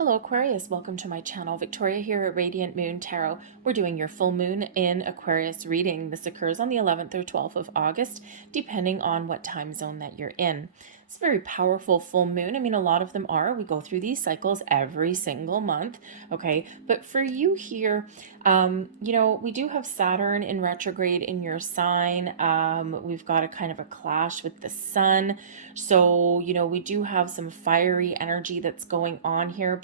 Hello Aquarius, welcome to my channel. Victoria here at Radiant Moon Tarot. We're doing your full moon in Aquarius reading. This occurs on the 11th or 12th of August, depending on what time zone that you're in. It's a very powerful full moon. I mean, a lot of them are. We go through these cycles every single month, okay? But for you here, we do have Saturn in retrograde in your sign. We've got a kind of a clash with the sun. So, we do have some fiery energy that's going on here,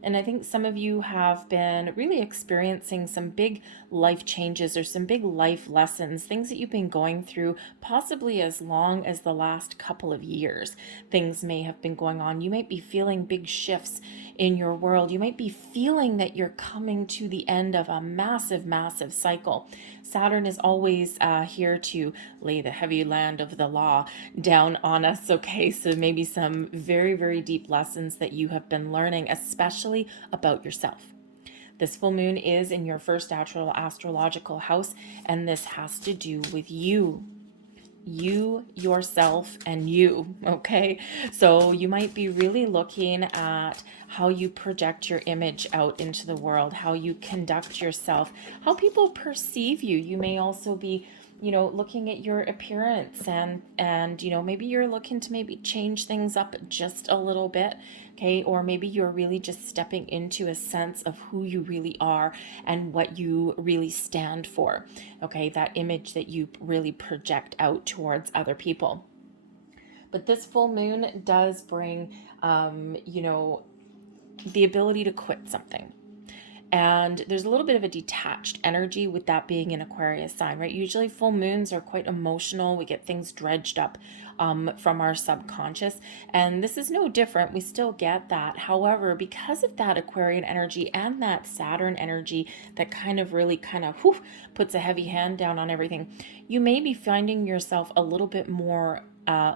and I think some of you have been really experiencing some big life changes or some big life lessons, things that you've been going through possibly as long as the last couple of years. Things may have been going on. You might be feeling big shifts in your world. You might be feeling that you're coming to the end of a massive, massive cycle. Saturn is always here to lay the heavy land of the law down on us, okay? So maybe some very, very deep lessons that you have been learning, especially about yourself. This full moon is in your first astrological house, and this has to do with you, yourself, and you, okay? So you might be really looking at how you project your image out into the world, how you conduct yourself, how people perceive you. You may also be looking at your appearance and maybe you're looking to maybe change things up just a little bit, okay? Or maybe you're really just stepping into a sense of who you really are and what you really stand for, okay? That image that you really project out towards other people. But this full moon does bring the ability to quit something. And there's a little bit of a detached energy with that being an Aquarius sign, right? Usually full moons are quite emotional. We get things dredged up from our subconscious. And this is no different. We still get that. However, because of that Aquarian energy and that Saturn energy that kind of really puts a heavy hand down on everything, you may be finding yourself a little bit more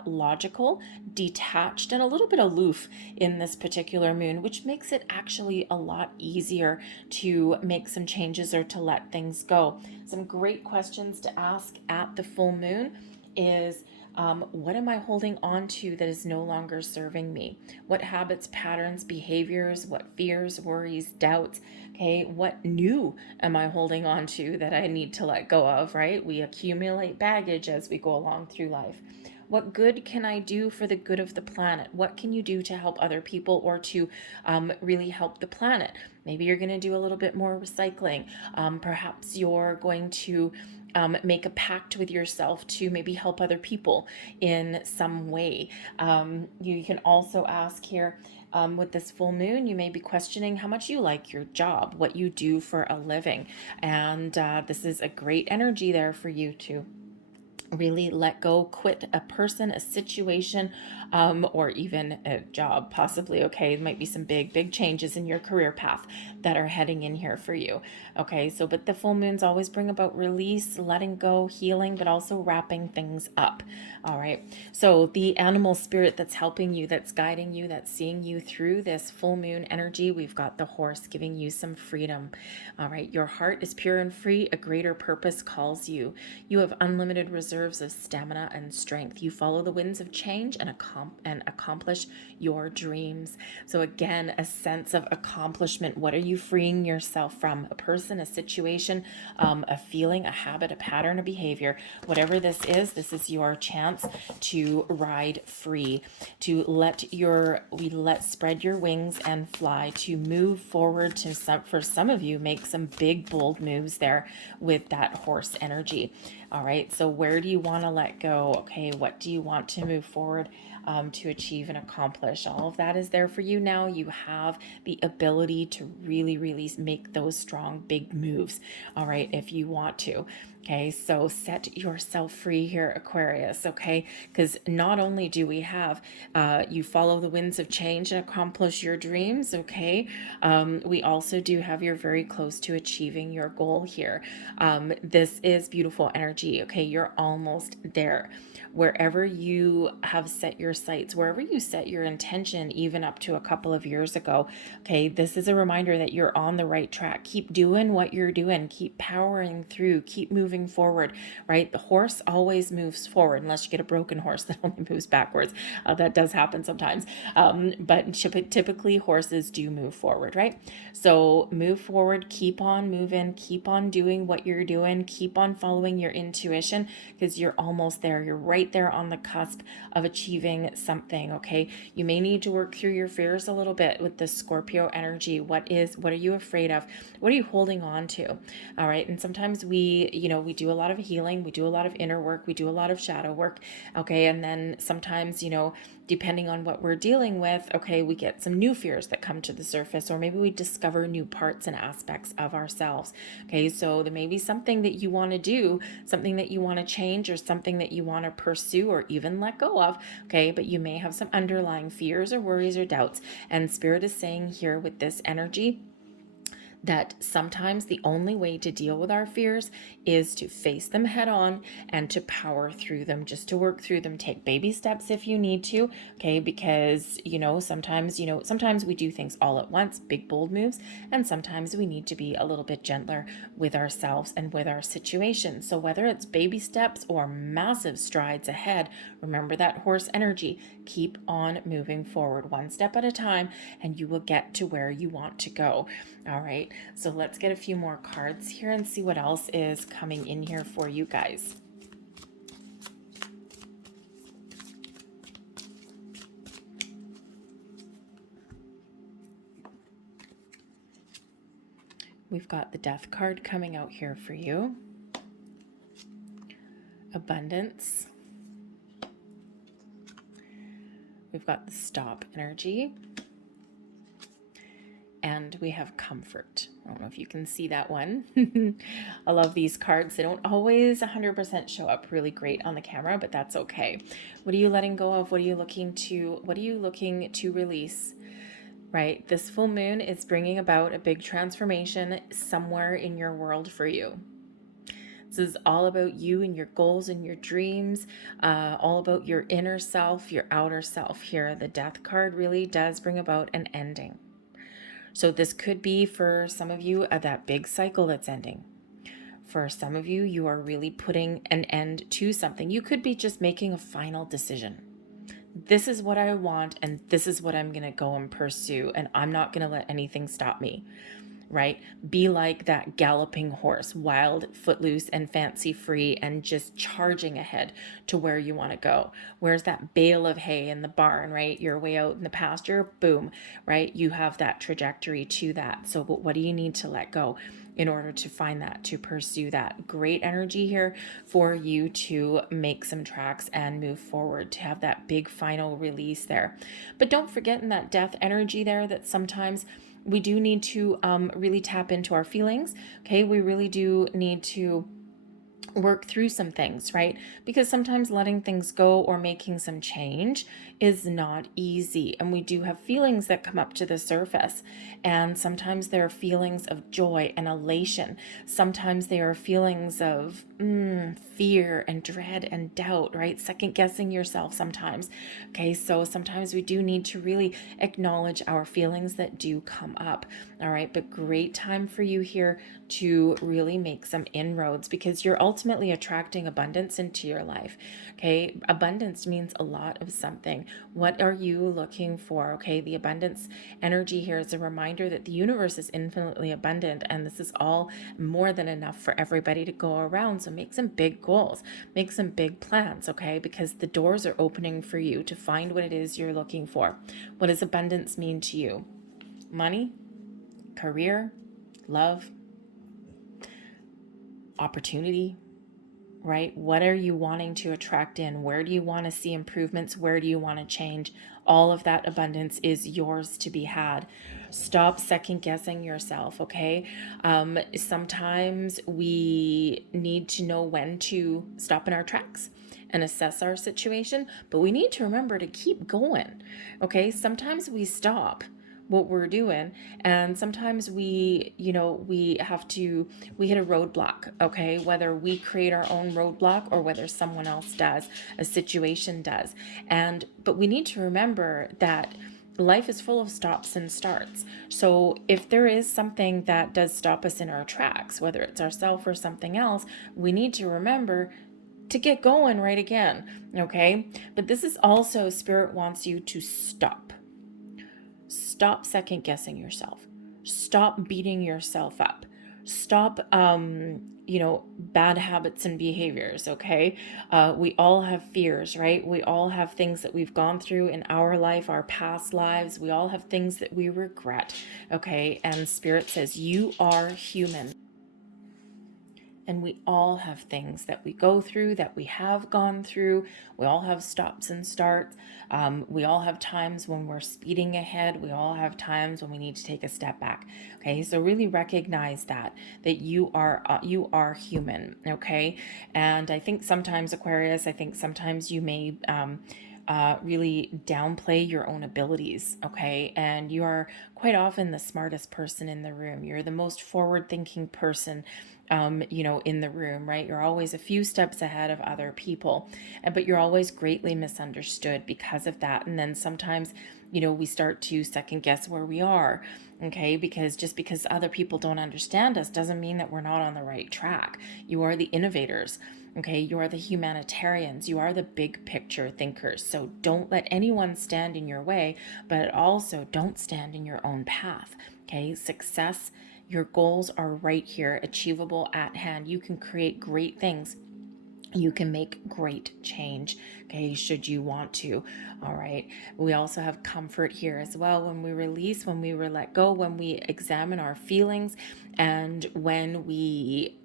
logical, detached, and a little bit aloof in this particular moon, which makes it actually a lot easier to make some changes or to let things go. Some great questions to ask at the full moon is, what am I holding on to that is no longer serving me? What habits, patterns, behaviors, what fears, worries, doubts, okay? What new am I holding on to that I need to let go of, right? We accumulate baggage as we go along through life. What good can I do for the good of the planet? What can you do to help other people or to really help the planet? Maybe you're going to do a little bit more recycling. Perhaps you're going to make a pact with yourself to maybe help other people in some way. You can also ask here, with this full moon, you may be questioning how much you like your job, what you do for a living. And this is a great energy there for you to really let go, quit a person, a situation, or even a job, possibly, okay? There might be some big changes in your career path that are heading in here for you, okay? So, but the full moons always bring about release, letting go, healing, but also wrapping things up, all right? So the animal spirit that's helping you, that's guiding you, that's seeing you through this full moon energy, we've got the horse giving you some freedom, all right? Your heart is pure and free. A greater purpose calls you. You have unlimited reserves of stamina and strength. You follow the winds of change and accomplish your dreams. So again, a sense of accomplishment. What are you freeing yourself from? A person, a situation, a feeling, a habit, a pattern, a behavior. Whatever this is your chance to ride free, to spread your wings and fly, to move forward, for some of you, make some big, bold moves there with that horse energy. All right, so where do you want to let go? Okay, what do you want to move forward to achieve and accomplish? All of that is there for you now. You have the ability to really, really make those strong, big moves, all right, if you want to. Okay, so set yourself free here, Aquarius, okay? Because not only do we have you follow the winds of change and accomplish your dreams, okay? We also do have you're very close to achieving your goal here. This is beautiful energy, okay? You're almost there. Wherever you have set your sights, wherever you set your intention, even up to a couple of years ago, okay, this is a reminder that you're on the right track. Keep doing what you're doing. Keep powering through. Keep moving moving forward, right? The horse always moves forward, unless you get a broken horse that only moves backwards. That does happen sometimes. But typically horses do move forward, right? So move forward, keep on moving, keep on doing what you're doing, keep on following your intuition, because you're almost there. You're right there on the cusp of achieving something, okay? You may need to work through your fears a little bit with the Scorpio energy. What are you afraid of? What are you holding on to? All right. And sometimes we do a lot of healing, we do a lot of inner work, we do a lot of shadow work, okay? And then sometimes, depending on what we're dealing with, okay, we get some new fears that come to the surface, or maybe we discover new parts and aspects of ourselves. Okay, so there may be something that you want to do, something that you want to change, or something that you want to pursue or even let go of. Okay, but you may have some underlying fears or worries or doubts. And Spirit is saying here with this energy that sometimes the only way to deal with our fears is to face them head on and to power through them, just to work through them. Take baby steps if you need to, okay? Because, sometimes we do things all at once, big, bold moves, and sometimes we need to be a little bit gentler with ourselves and with our situation. So whether it's baby steps or massive strides ahead, remember that horse energy. Keep on moving forward one step at a time, and you will get to where you want to go. All right, so let's get a few more cards here and see what else is coming in here for you guys. We've got the Death card coming out here for you. Abundance. We've got the Stop energy. And we have Comfort. I don't know if you can see that one. I love these cards. They don't always 100% show up really great on the camera, but that's okay. What are you letting go of? What are you looking to release? Right? This full moon is bringing about a big transformation somewhere in your world for you. This is all about you and your goals and your dreams, all about your inner self, your outer self here. The Death card really does bring about an ending. So this could be for some of you that big cycle that's ending. For some of you, you are really putting an end to something. You could be just making a final decision. This is what I want, and this is what I'm going to go and pursue, and I'm not going to let anything stop me. Right? Be like that galloping horse, wild, footloose, and fancy free, and just charging ahead to where you want to go. Where's that bale of hay in the barn, right? You're way out in the pasture, boom, right? You have that trajectory to that. So what do you need to let go in order to find that, to pursue that? Great energy here for you to make some tracks and move forward, to have that big final release there. But don't forget in that Death energy there that sometimes we do need to really tap into our feelings. Okay, we really do need to work through some things, right? Because sometimes letting things go or making some change is not easy. And we do have feelings that come up to the surface. And sometimes there are feelings of joy and elation. Sometimes there are feelings of fear and dread and doubt, right? Second guessing yourself sometimes. Okay, so sometimes we do need to really acknowledge our feelings that do come up. All right, but great time for you here to really make some inroads, because you're ultimately attracting abundance into your life. Okay, abundance means a lot of something. What are you looking for? Okay, the abundance energy here is a reminder that the universe is infinitely abundant, and this is all more than enough for everybody to go around. So make some big goals, make some big plans, okay, because the doors are opening for you to find what it is you're looking for. What does abundance mean to you? Money, career, love, opportunity, right? What are you wanting to attract in? Where do you want to see improvements? Where do you want to change? All of that abundance is yours to be had. Stop second guessing yourself, okay? Sometimes we need to know when to stop in our tracks and assess our situation, but we need to remember to keep going, okay? Sometimes we stop what we're doing, and sometimes we hit a roadblock, okay, whether we create our own roadblock or whether someone else does, a situation does. But we need to remember that life is full of stops and starts. So if there is something that does stop us in our tracks, whether it's ourselves or something else, we need to remember to get going right again, okay? But this is also, Spirit wants you to stop. Stop second guessing yourself. Stop beating yourself up. Stop, bad habits and behaviors, okay? We all have fears, right? We all have things that we've gone through in our life, our past lives. We all have things that we regret, okay? And Spirit says, you are human. And we all have things that we go through, that we have gone through. We all have stops and starts. We all have times when we're speeding ahead. We all have times when we need to take a step back. Okay, so really recognize that you are human. Okay, and I think sometimes, Aquarius, I think sometimes you may really downplay your own abilities, okay? And you are quite often the smartest person in the room. You're the most forward-thinking person, in the room, right? You're always a few steps ahead of other people, but you're always greatly misunderstood because of that. And then sometimes, we start to second guess where we are, okay? Because just because other people don't understand us doesn't mean that we're not on the right track. You are the innovators. Okay, you are the humanitarians. You are the big picture thinkers. So don't let anyone stand in your way, but also don't stand in your own path. Okay, success, your goals are right here, achievable at hand. You can create great things. You can make great change, okay, should you want to. All right. We also have comfort here as well when we release, when we let go, when we examine our feelings, and when we,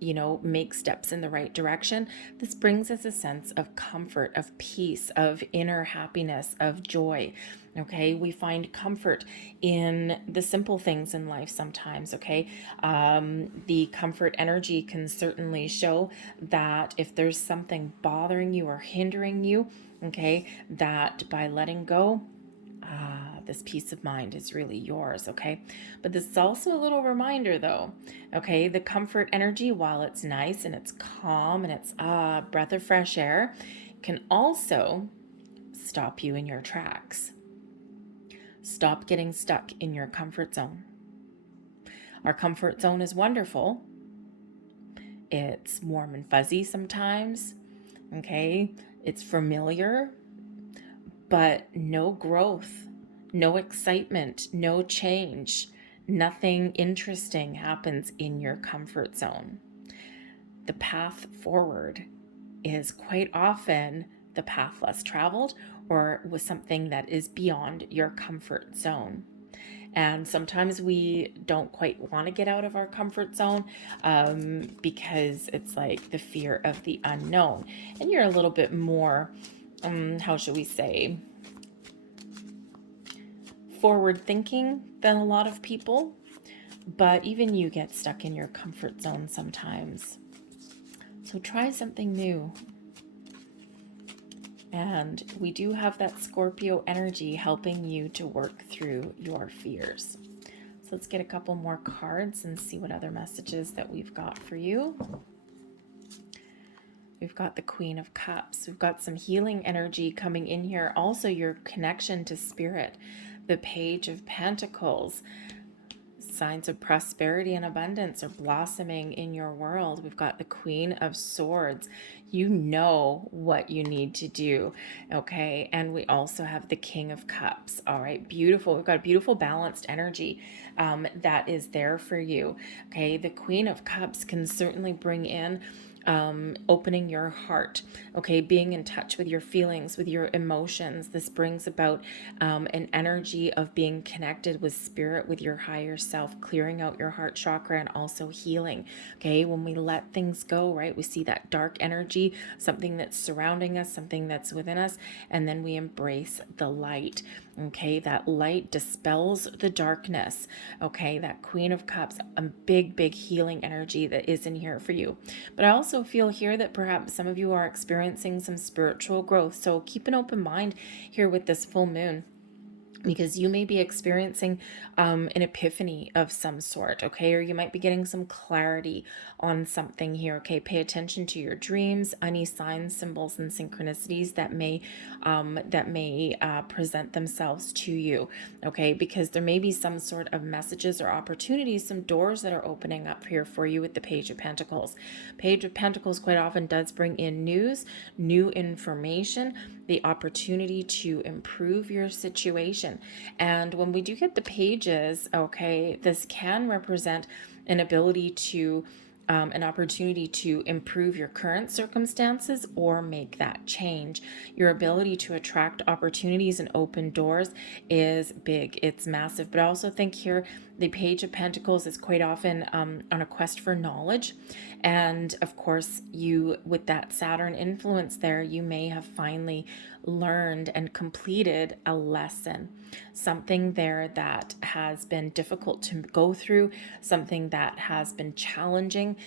make steps in the right direction. This brings us a sense of comfort, of peace, of inner happiness, of joy. Okay, we find comfort in the simple things in life sometimes. Okay, the comfort energy can certainly show that if there's something bothering you or hindering you, okay, that by letting go, this peace of mind is really yours, okay? But this is also a little reminder though, okay? The comfort energy, while it's nice and it's calm and it's a breath of fresh air, can also stop you in your tracks. Stop getting stuck in your comfort zone. Our comfort zone is wonderful. It's warm and fuzzy sometimes, okay? It's familiar, but no growth, no excitement, no change. Nothing interesting happens in your comfort zone. The path forward is quite often the path less traveled or with something that is beyond your comfort zone. And sometimes we don't quite want to get out of our comfort zone because it's like the fear of the unknown. And you're a little bit more, how should we say, forward thinking than a lot of people. But even you get stuck in your comfort zone sometimes. So try something new. And we do have that Scorpio energy helping you to work through your fears. So let's get a couple more cards and see what other messages that we've got for you. We've got the Queen of Cups. We've got some healing energy coming in here. Also your connection to spirit. The Page of Pentacles. Signs of prosperity and abundance are blossoming in your world. We've got the Queen of Swords. You know what you need to do, okay? And we also have the King of Cups. All right, beautiful. We've got a beautiful balanced energy that is there for you, okay? The Queen of Cups can certainly bring in opening your heart, okay, being in touch with your feelings, with your emotions. This brings about an energy of being connected with spirit, with your higher self, clearing out your heart chakra and also healing, okay? When we let things go, right, we see that dark energy, something that's surrounding us, something that's within us, and then we embrace the light, okay? That light dispels the darkness, okay? That Queen of Cups, a big healing energy that is in here for you. But I also feel here that perhaps some of you are experiencing some spiritual growth. So keep an open mind here with this full moon. because you may be experiencing an epiphany of some sort, okay? Or you might be getting some clarity on something here, okay? Pay attention to your dreams, any signs, symbols, and synchronicities that may present themselves to you, okay? Because there may be some sort of messages or opportunities, some doors that are opening up here for you with the Page of Pentacles. Page of Pentacles quite often does bring in news, new information, the opportunity to improve your situation. And when we do get the pages, okay, this can represent an ability to an opportunity to improve your current circumstances or make that change. Your ability to attract opportunities and open doors is big. It's massive. But I also think here the Page of Pentacles is quite often on a quest for knowledge. And of course, you, with that Saturn influence there, you may have finally learned and completed a lesson, something there that has been difficult to go through, something that has been challenging,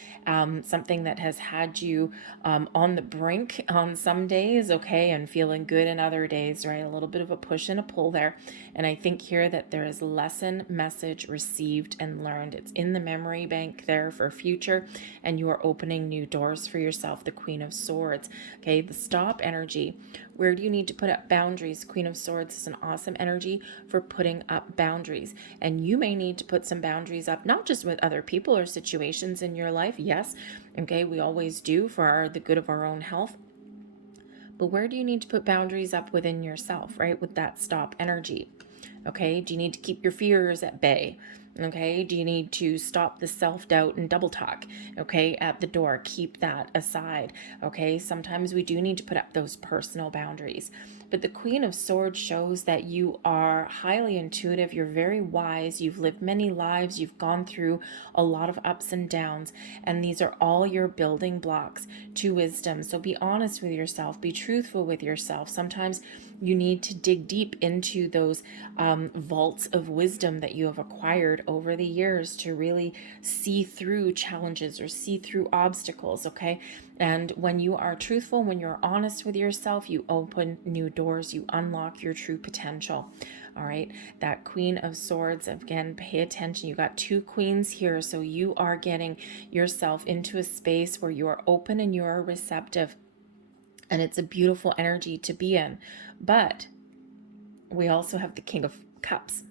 something that has had you on the brink on some days, okay, and feeling good in other days, right? A little bit of a push and a pull there. And I think here that there is lesson, message received and learned. It's in the memory bank there for future, and you are opening new doors for yourself. The Queen of Swords, okay, the stop energy. Where do you need to put up boundaries? Queen of Swords is an awesome energy for putting up boundaries. And you may need to put some boundaries up, not just with other people or situations in your life. Yes, okay, we always do for the good of our own health. But where do you need to put boundaries up within yourself, right? With that stop energy. Okay, do you need to keep your fears at bay? Okay, do you need to stop the self-doubt and double talk? Okay, at the door, keep that aside. Okay, sometimes we do need to put up those personal boundaries. But the Queen of Swords shows that you are highly intuitive, you're very wise, you've lived many lives, you've gone through a lot of ups and downs, and these are all your building blocks to wisdom. So be honest with yourself, be truthful with yourself. Sometimes you need to dig deep into those vaults of wisdom that you have acquired over the years to really see through challenges or see through obstacles, okay? And when you are truthful, when you're honest with yourself, you open new doors, you unlock your true potential. All right, that Queen of Swords, again, pay attention. You got two queens here, so you are getting yourself into a space where you are open and you are receptive. And it's a beautiful energy to be in. But we also have the King of Cups.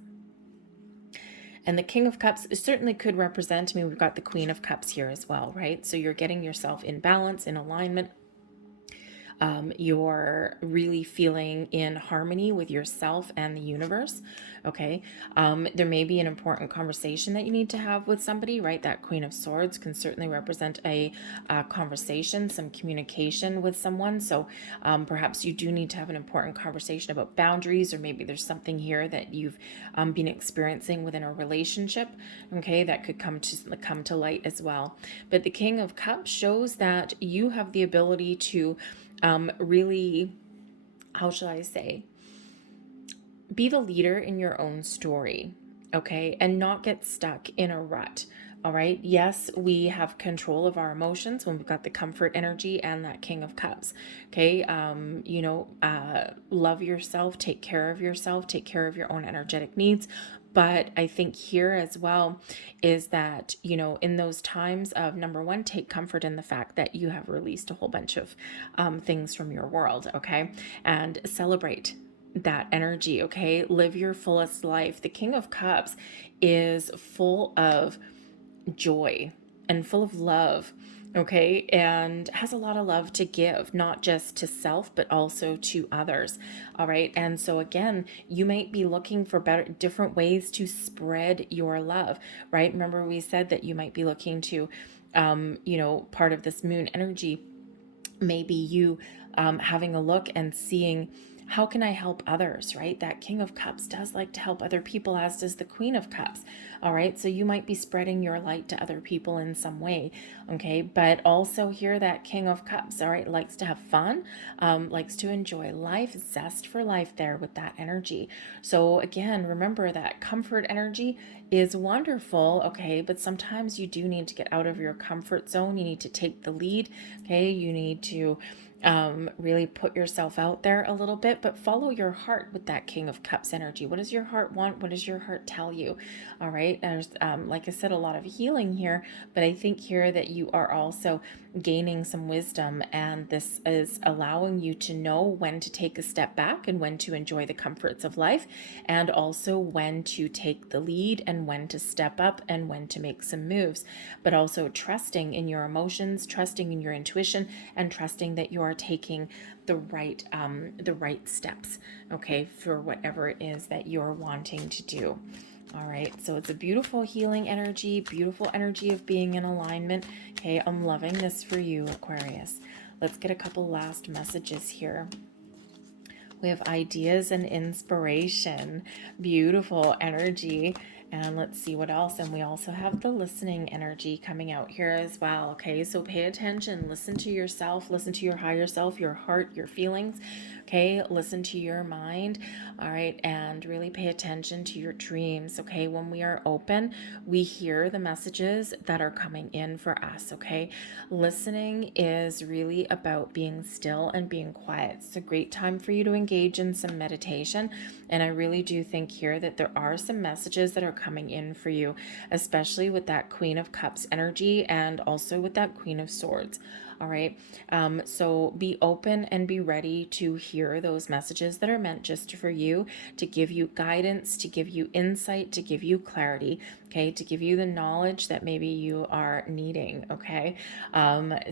And the King of Cups certainly could represent, I mean, we've got the Queen of Cups here as well, right? So you're getting yourself in balance, in alignment. You're really feeling in harmony with yourself and the universe, okay? There may be an important conversation that you need to have with somebody, right? That Queen of Swords can certainly represent a conversation, some communication with someone. So perhaps you do need to have an important conversation about boundaries, or maybe there's something here that you've been experiencing within a relationship, okay, that could come to light as well. But the King of Cups shows that you have the ability to really, how shall I say, be the leader in your own story, okay, and not get stuck in a rut. All right. Yes, we have control of our emotions when we've got the comfort energy and that King of Cups. Okay. Love yourself, take care of yourself, take care of your own energetic needs. But I think here as well is that, in those times of, number one, take comfort in the fact that you have released a whole bunch of things from your world. Okay. And celebrate that energy. Okay. Live your fullest life. The King of Cups is full of joy and full of love, okay, and has a lot of love to give, not just to self but also to others. All right, and so again, you might be looking for different ways to spread your love, right? Remember, we said that you might be looking to part of this moon energy, maybe you having a look and seeing, how can I help others, right? That King of Cups does like to help other people, as does the Queen of Cups. All right, so you might be spreading your light to other people in some way, okay? But also here, that King of Cups, all right, likes to have fun, likes to enjoy life, zest for life there with that energy. So again, remember that comfort energy is wonderful, okay? But sometimes you do need to get out of your comfort zone. You need to take the lead, okay? You need to Really put yourself out there a little bit, but follow your heart with that King of Cups energy. What does your heart want? What does your heart tell you? All right. There's, like I said, a lot of healing here, but I think here that you are also gaining some wisdom, and this is allowing you to know when to take a step back and when to enjoy the comforts of life, and also when to take the lead and when to step up and when to make some moves, but also trusting in your emotions, trusting in your intuition, and trusting that you're taking the right steps, okay, for whatever it is that you're wanting to do. All right, so it's a beautiful healing energy, beautiful energy of being in alignment. Okay, I'm loving this for you, Aquarius. Let's get a couple last messages here. We have ideas and inspiration, beautiful energy. And let's see what else. And we also have the listening energy coming out here as well. Okay, so pay attention, listen to yourself, listen to your higher self, your heart, your feelings. Okay, listen to your mind. All right, and really pay attention to your dreams. Okay, when we are open, we hear the messages that are coming in for us. Okay, listening is really about being still and being quiet. It's a great time for you to engage in some meditation. And I really do think here that there are some messages that are coming in for you, especially with that Queen of Cups energy and also with that Queen of Swords. All right. So be open and be ready to hear those messages that are meant just for you, to give you guidance, to give you insight, to give you clarity, okay, to give you the knowledge that maybe you are needing, okay?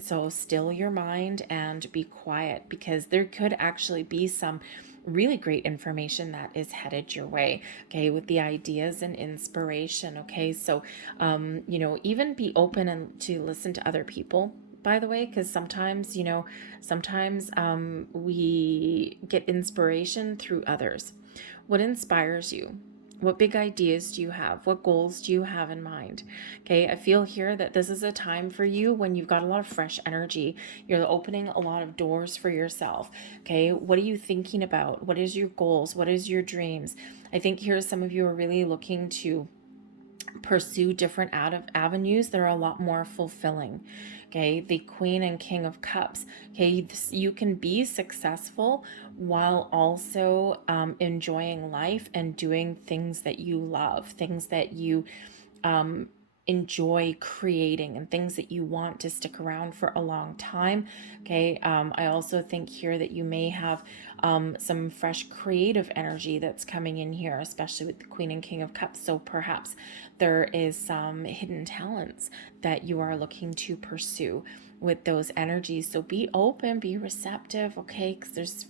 So still your mind and be quiet, because there could actually be some really great information that is headed your way, okay, with the ideas and inspiration, okay? So, even be open and to listen to other people, by the way, because sometimes we get inspiration through others. What inspires you? What big ideas do you have? What goals do you have in mind? Okay, I feel here that this is a time for you when you've got a lot of fresh energy. You're opening a lot of doors for yourself. Okay, what are you thinking about? What is your goals? What is your dreams? I think here some of you are really looking to pursue different avenues that are a lot more fulfilling. Okay, the Queen and King of Cups. Okay, you can be successful while also enjoying life and doing things that you love, things that you enjoy creating, and things that you want to stick around for a long time. Okay, I also think here that you may have some fresh creative energy that's coming in here, especially with the Queen and King of Cups. So perhaps there is some hidden talents that you are looking to pursue with those energies. So be open, be receptive, okay? Because there's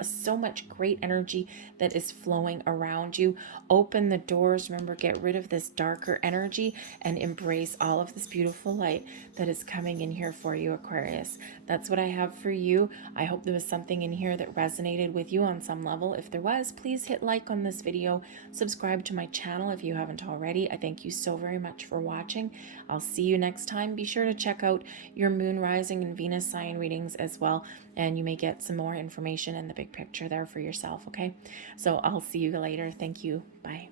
so much great energy that is flowing around you. Open the doors. Remember, get rid of this darker energy and embrace all of this beautiful light that is coming in here for you, Aquarius. That's what I have for you. I hope there was something in here that resonated with you on some level. If there was, please hit like on this video. Subscribe to my channel if you haven't already. I thank you so very much for watching. I'll see you next time. Be sure to check out your moon, rising, and Venus sign readings as well, and you may get some more information in the big picture there for yourself, okay? So I'll see you later. Thank you. Bye.